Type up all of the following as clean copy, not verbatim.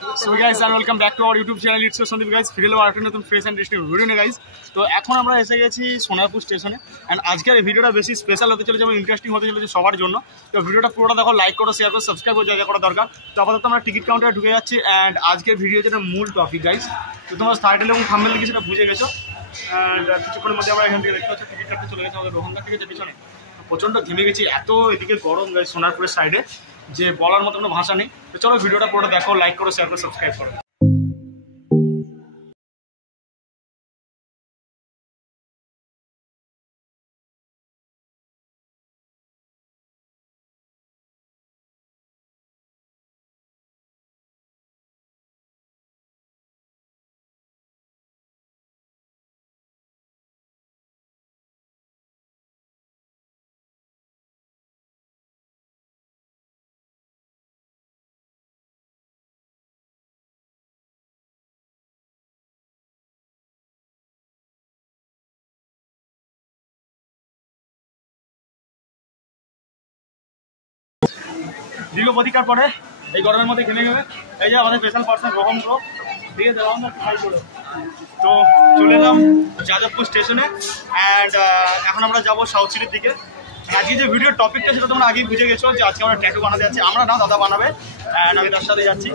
So guys and welcome back to our YouTube channel. It's Sandeep guys. ফিরে এলাম আরেকটা নতুন ফ্রেশ এন্ড টেস্টি ভিডিও নিয়ে গাইস। তো এখন আমরা এসে গেছি সোনারপুর স্টেশনে এন্ড আজকের এই ভিডিওটা বেশি স্পেশাল হতে চলেছে এবং ইন্টারেস্টিং হতে চলেছে সবার জন্য। তো ভিডিওটা পুরোটা দেখো, লাইক করো, শেয়ার করো, সাবস্ক্রাইব করে যা করা দরকার। তো আপাতত আমরা টিকিট কাউন্টারে ঢুকে যাচ্ছি এন্ড আজকের ভিডিও যেটা মূল টপিক গাইস, তো তোমরা টাইটেল এবং থাম্বনেল দেখে সেটা বুঝে গেছো। এন্ড কিছুক্ষণের মধ্যে আমরা এখান থেকে দেখতে পাচ্ছি টিকিট কাটতে চলে গেছে আমাদের রোহনদার থেকে পিছনে। প্রচণ্ড ঘেমে গেছি, এত এদিকে গরম গাইস সোনারপুরের সাইডে যে বলার মতো কোনো ভাষা নেই। তো চলো ভিডিওটা পুরোটা দেখো, লাইক করো, শেয়ার করো, সাবস্ক্রাইব করো। দীর্ঘ প্রতীক্ষার পরে এই গরমের মধ্যে ঘেমে গেবে এই যে আমাদের স্পেশাল পার্সন রোহন ব্রো, ঠিক আছে রোহন হাই করো। তো চলে এলাম যাদবপুর স্টেশনে অ্যান্ড এখন আমরা যাবো সাউথ সিটির দিকে। আজকে যে ভিডিওর টপিকটা সেটা তোমরা আগেই বুঝে গেছো যে আজকে আমরা ট্যাটু বানাতে যাচ্ছি। আমরা না, দাদা বানাবে অ্যান্ড আমি তার সাথে যাচ্ছি।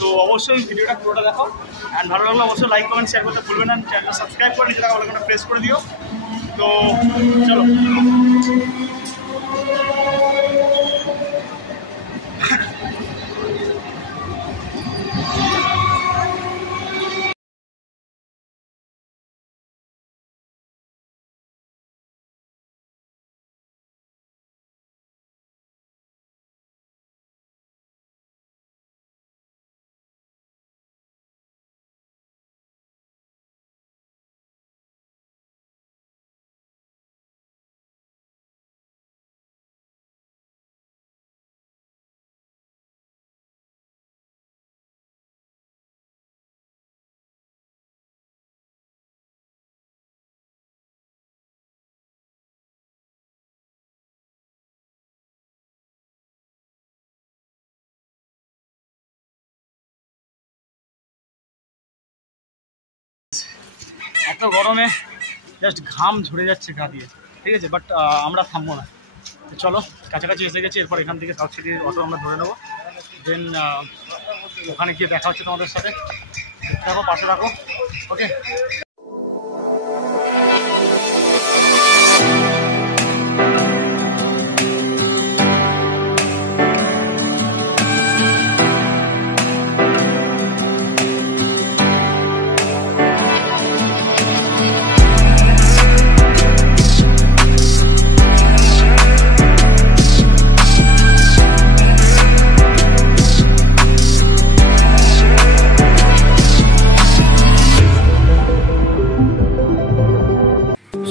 তো অবশ্যই ভিডিওটা পুরোটা দেখো অ্যান্ড ভালো লাগলে অবশ্যই লাইক কমেন্ট শেয়ার করতে ভুলবেন না, চ্যানেলটা সাবস্ক্রাইব করে নিজে টাকা প্রেস করে দিও। তো চলো এত গরমে জাস্ট ঘাম ঝরে যাচ্ছে গা দিয়ে, ঠিক আছে, বাট আমরা থামবো না। চলো কাছাকাছি এসে গেছি, এরপর এখান থেকে সাউথ সিটির অটো আমরা ধরে নেবো, দেন ওখানে গিয়ে দেখা হচ্ছে তোমাদের সাথে। দেখো পাশে রাখো, ওকে।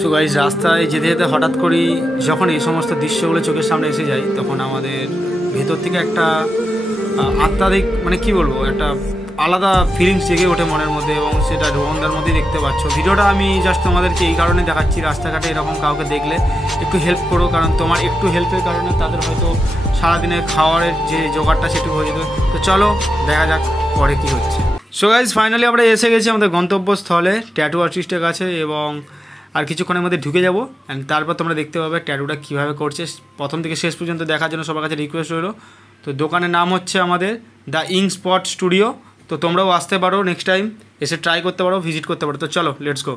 সো গাইজ, রাস্তায় যেতে যেতে হঠাৎ করেই যখন এই সমস্ত দৃশ্যগুলো চোখের সামনে এসে যায় তখন আমাদের ভেতর থেকে একটা আত্মাধিক, মানে কি বলবো, একটা আলাদা ফিলিংস জেগে ওঠে মনের মধ্যে এবং সেটা রোহনদার মধ্যেই দেখতে পাচ্ছ। ভিডিওটা আমি জাস্ট তোমাদেরকে এই কারণে দেখাচ্ছি, রাস্তাঘাটে এরকম কাউকে দেখলে একটু হেল্প করো, কারণ তোমার একটু হেল্পের কারণে তাদের হয়তো সারাদিনের খাওয়ারের যে জোগাড়টা সেটুকু হয়ে যেত। তো চলো দেখা যাক পরে কী হচ্ছে। সো গাইজ, ফাইনালি আমরা এসে গেছি আমাদের গন্তব্যস্থলে ট্যাটু আর্টিস্টের কাছে এবং আর কিছুক্ষণের মধ্যে ঢুকে যাবো অ্যান্ড তারপর তোমরা দেখতে পাবে ট্যাটুটা কীভাবে করছে। প্রথম থেকে শেষ পর্যন্ত দেখার জন্য সবার কাছে রিকোয়েস্ট রইলো। তো দোকানের নাম হচ্ছে আমাদের দ্য ইঙ্ক স্পট স্টুডিও। তো তোমরাও আসতে পারো, নেক্সট টাইম এসে ট্রাই করতে পারো, ভিজিট করতে পারো। তো চলো লেটস গো।